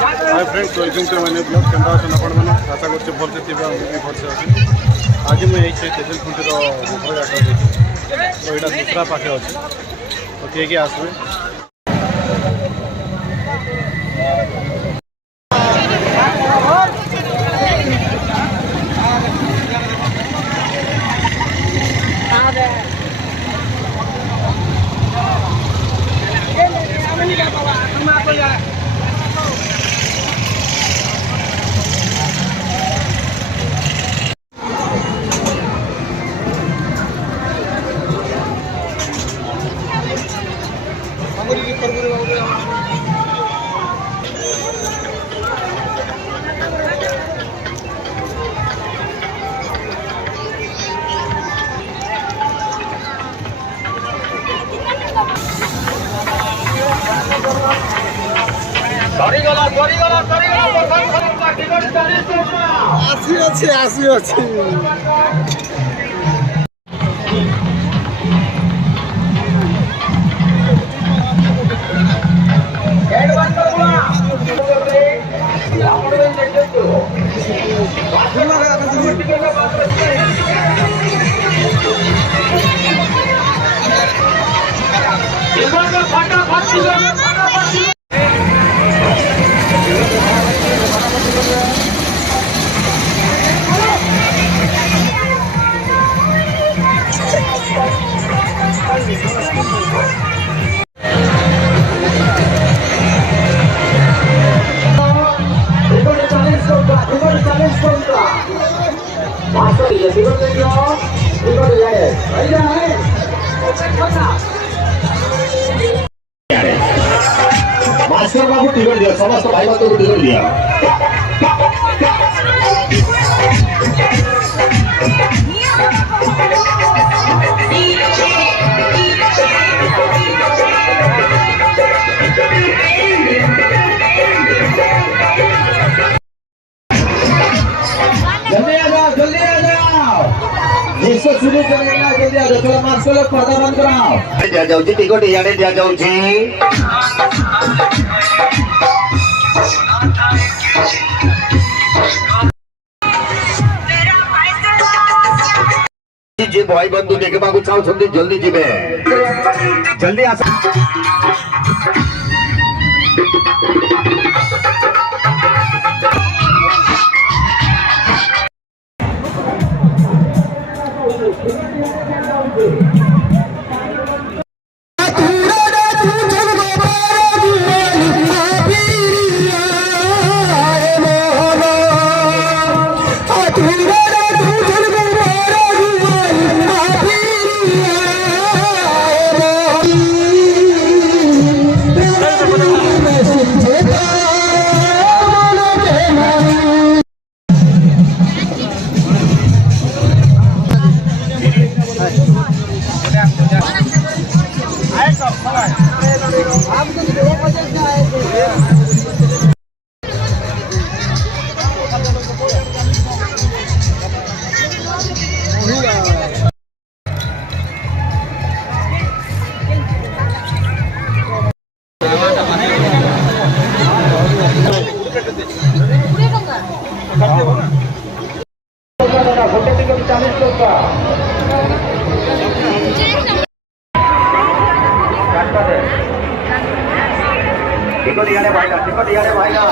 Hi friends, welcome to my new blog. केनता अछन आपण माने? आशा करछु भल से थिबा, हम भी भल से अछि। आज मैं एई छै तेजल खुंटी रो गोबर घाट देखि। तो एटा दूसरा पाखे अछि। तो के आसबे आसी अच्छी मास्टर बाबू टिकट दिया, समस्त भाई बंधु को टिकट दिया। जल्दी आ जाओ, जिसको शुरू करेगा जल्दी आ जाओ। चलो मास्टर लोग पर्दा बंद कराओ। दिया जाओ जी टिकट, इयाडे दिया जाओ जी। जी भाई बंधु देखे बाबू चाहो जल्दी जल्दी जीवे, जल्दी आ टिकट यारे भाईगा